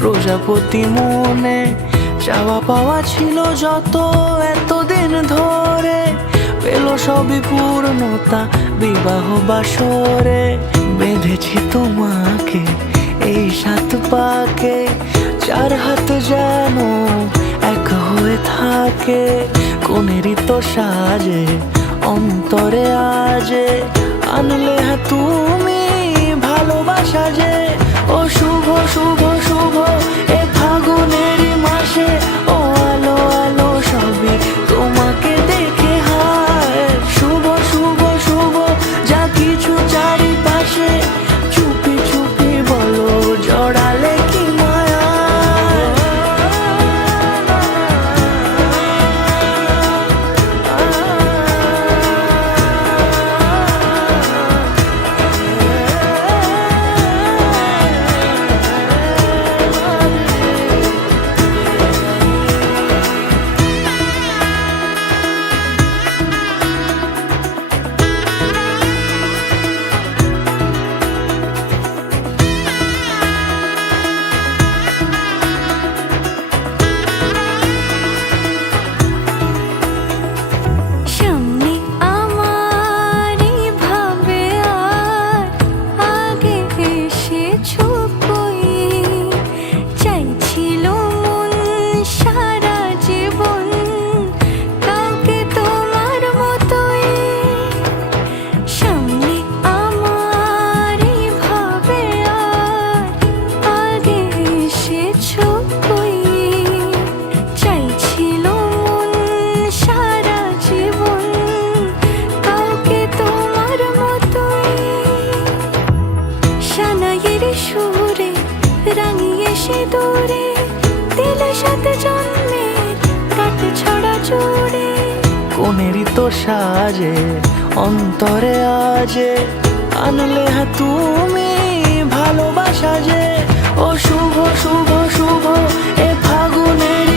প্রজাপতি মনে চাওয়া পাওয়া ছিল যত এতদিন ধরে, পেল সবই পূর্ণতা বিবাহ বাসরে। বেঁধেছি তোমাকে এই 7 পাকে, 4 হাত যেন এক হয়ে থাকে। কোনেরই তো সাজে অন্তরে আজে, আনলে তুমি ভালোবাসা যে। ও শুভ শুভ শুভ এ ফাগুনেরই মাসে, ও আলো আলো সবই তোমাকে দেখে হায়। শুভ শুভ শুভ যা কিছু চারিপাশে, চুপি চুপি বলো জড়ালে কি মায়া। সুরে রাঙিয়ে সে দূরে দিলে 7 জন্মের কাট ছড়া জুড়ে। কোনেরই তো সাজে অন্তরে আজে, আনলে তুমি ভালোবাসা যে। ও শুভ শুভ শুভ এ ফাগুনের